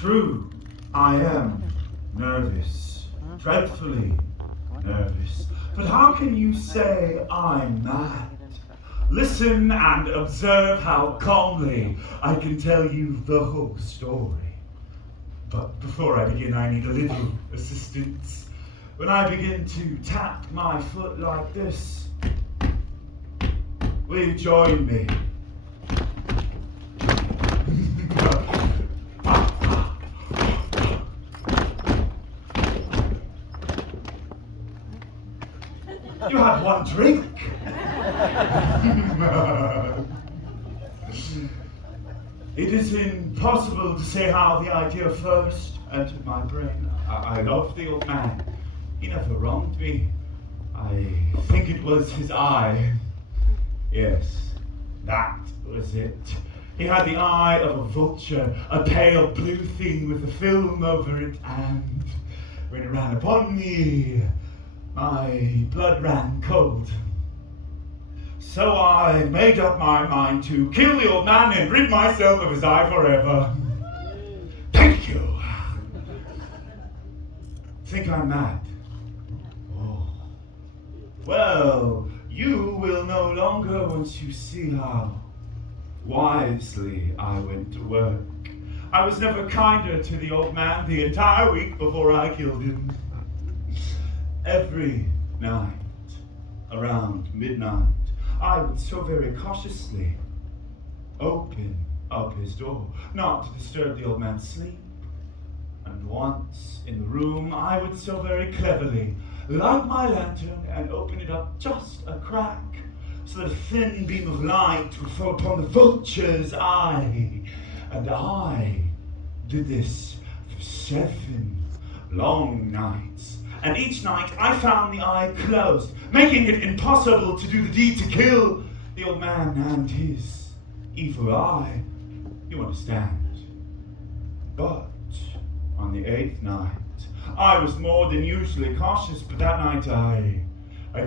True, I am nervous, dreadfully nervous. But how can you say I'm mad? Listen and observe how calmly I can tell you the whole story. But before I begin, I need a little assistance. When I begin to tap my foot like this, will you join me? You had one drink. It is impossible to say how the idea first entered my brain. I love the old man. He never wronged me. I think it was his eye. Yes, that was it. He had the eye of a vulture, a pale blue thing with a film over it, and when it ran upon me, my blood ran cold. So I made up my mind to kill the old man and rid myself of his eye forever. Thank you. Think I'm mad? Oh. Well, you will no longer once you see how wisely I went to work. I was never kinder to the old man the entire week before I killed him. Every night, around midnight, I would so very cautiously open up his door, not to disturb the old man's sleep. And once in the room, I would so very cleverly light my lantern and open it up just a crack, so that a thin beam of light would fall upon the vulture's eye. And I did this for 7 long nights. And each night I found the eye closed, making it impossible to do the deed to kill the old man and his evil eye. You understand? But on the 8th night, I was more than usually cautious, but that night I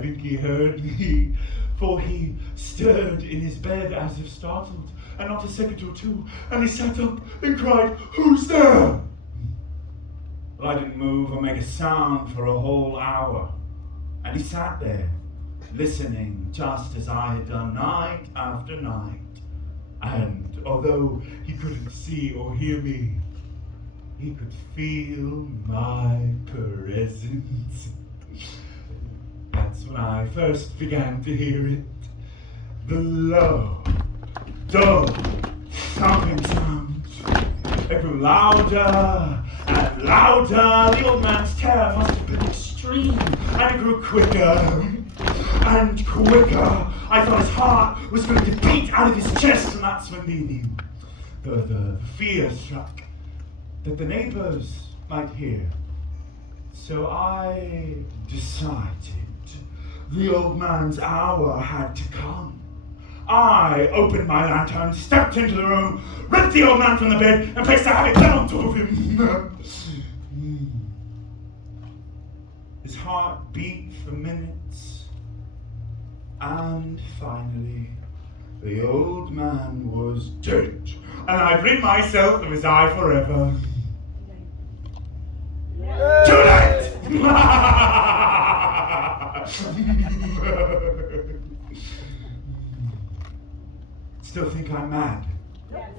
think he heard me, for he stirred in his bed as if startled, and not a second or two, and he sat up and cried, "Who's there?" Well, I didn't move or make a sound for a whole hour, and he sat there, listening just as I had done night after night. And although he couldn't see or hear me, he could feel my presence. That's when I first began to hear it. The low, dull, thumping sound. It grew louder and louder. The old man's terror must have been extreme, and it grew quicker and quicker. I thought his heart was going to beat out of his chest, and that's when the fear struck that the neighbors might hear. So I decided the old man's hour had to come. I opened my lantern, stepped into the room, ripped the old man from the bed, and placed a heavy gun on top of him. His heart beat for minutes, and finally, the old man was dead, and I'd rid myself of his eye forever. Too late! Still think I'm mad? Yes.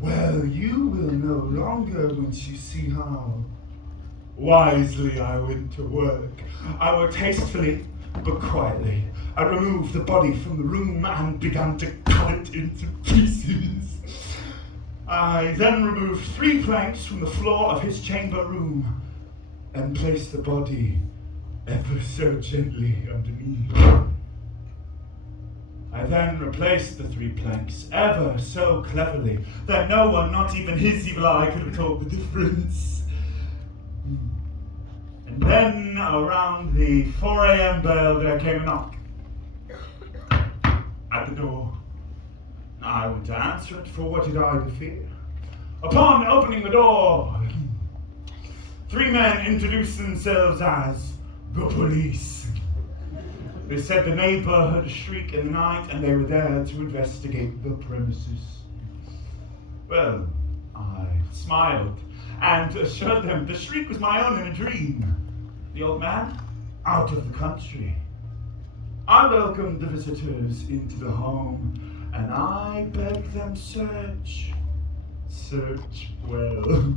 Well, you will no longer once you see how wisely I went to work. I worked hastily, but quietly. I removed the body from the room and began to cut it into pieces. I then removed 3 planks from the floor of his chamber room and placed the body ever so gently underneath. I then replaced the 3 planks ever so cleverly that no one, not even his evil eye, could have told the difference. And then around the 4 a.m. bell there came a knock at the door. I went to answer it, for what did I to fear? Upon opening the door, 3 men introduced themselves as the police. They said the neighbor heard a shriek in the night and they were there to investigate the premises. Well, I smiled, and assured them the shriek was my own in a dream. The old man, out of the country. I welcomed the visitors into the home, and I begged them search well.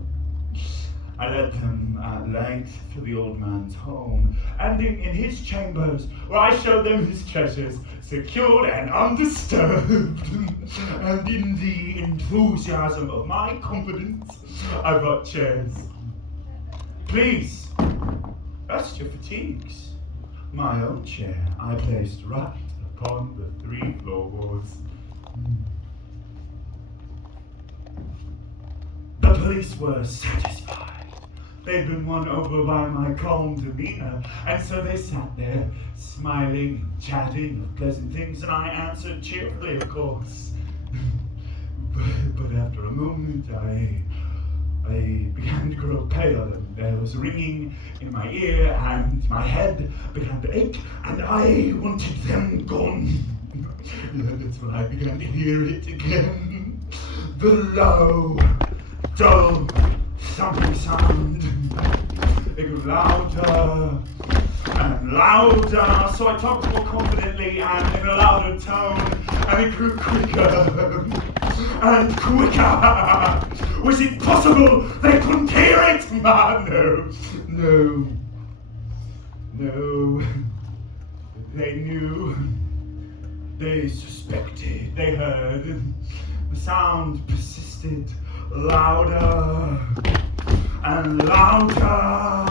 I led them at length to the old man's home, ending in his chambers, where I showed them his treasures, secured and undisturbed. And in the enthusiasm of my confidence, I brought chairs. Please, rest your fatigues. My own chair I placed right upon the 3 floorboards. The police were satisfied. They'd been won over by my calm demeanor, and so they sat there, smiling, chatting of pleasant things, and I answered cheerfully, of course. But after a moment, I began to grow pale, and there was ringing in my ear, and my head began to ache, and I wanted them gone. That's when I began to hear it again. The low, dull, thumping sound. It grew louder and louder, so I talked more confidently and in a louder tone, and it grew quicker and quicker. Was it possible they couldn't hear it? No. They knew. They suspected. They heard. The sound persisted. Louder and louder,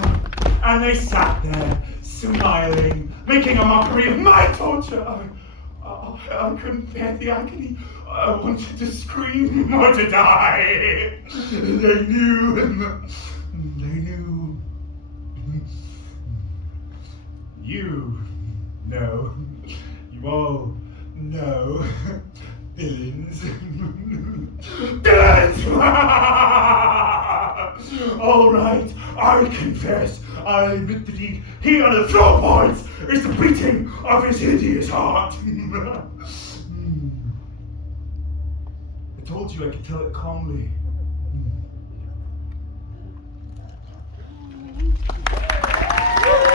and they sat there smiling, making a mockery of my torture. I couldn't bear the agony. I wanted to scream or to die. They knew. You know. You all know. Villains. All right, I confess. I admit the deed. Here on the floorboards is the beating of his hideous heart. I told you I could tell it calmly.